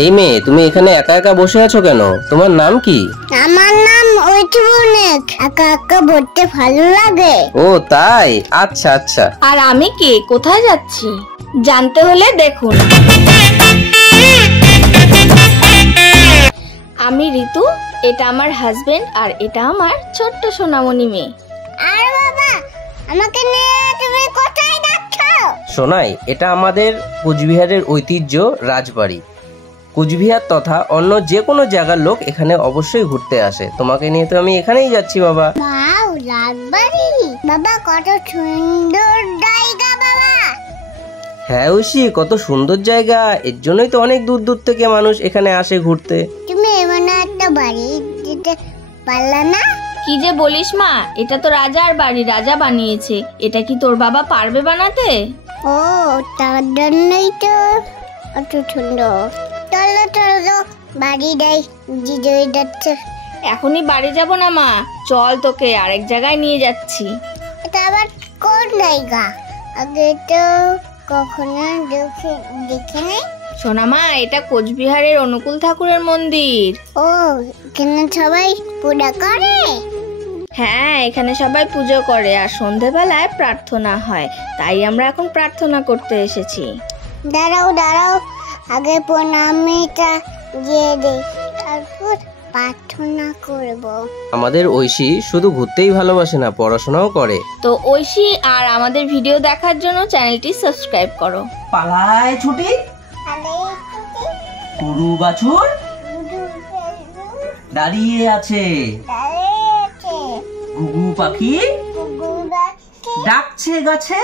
এই মেয়ে, তুমি এখানে একা একা বসে আছো কেন? তোমার নাম কি? আমার নাম ঐঠুনেক। একা একা বলতে ভালো লাগে। ও তাই, আচ্ছা আচ্ছা। আর আমি কে, কোথায় যাচ্ছি জানতে হলে দেখুন। আমি ঋতু, এটা আমার হাজবেন্ড, আর এটা আমার ছোট্ট সোনামণি মেয়ে। আর বাবা, আমাকে নিয়ে তুমি কোথায় যাচ্ছ? সোনাই, এটা আমাদের কোচবিহারের ঐতিহ্য রাজবাড়ি। কোচবিহার তথা অন্য যে কোনো জায়গার লোক এখানে অবশ্যই ঘুরতে আসে। তোমাকে নিয়ে তো আমি এখানেই যাচ্ছি বাবা। ওয়াও, রাজবাড়ি। বাবা কত সুন্দর জায়গা বাবা। হ্যাঁ ঐশী, কত সুন্দর জায়গা। এর জন্যই তো অনেক দূর দূর থেকে মানুষ এখানে আসে ঘুরতে। তুমি এমন একটা বাড়ি দিতে পারলা না? কি যে বলিস মা, এটা তো রাজার বাড়ি, রাজা বানিয়েছে। এটা কি তোর বাবা পারবে বানাতে? ও, তার জন্যই তো অত সুন্দর। চলো চলো, বাড়ি যাই, জিজুই যাচ্ছে। এখনই বাড়ি যাব না মা, চল তোকে আরেক জায়গায় নিয়ে যাচ্ছি। এটা আবার কোন জায়গা? আগে তো কখনো দেখে নেই। সোনা মা, এটা কোচবিহারের অনুকূল ঠাকুরের মন্দির। ও, এখানে সবাই পূজা করে? হ্যাঁ, এখানে সবাই পুজো করে আর সন্ধেবেলায় প্রার্থনা হয়, তাই আমরা এখন প্রার্থনা করতে এসেছি। দাঁড়াও দাঁড়াও, আগে প্রণামীটা দিয়ে দেই, তারপর প্রার্থনা করব। আমাদের ঐশী শুধু ঘুরতেই ভালোবাসে না, পড়াশোনাও করে। তো ঐশী আর আমাদের ভিডিও দেখার জন্য চ্যানেলটি সাবস্ক্রাইব করো। পালায় ছুটি, গরু বাছুর দাঁড়িয়ে আছে, ঘুঘু পাখি ডাকছে গাছে।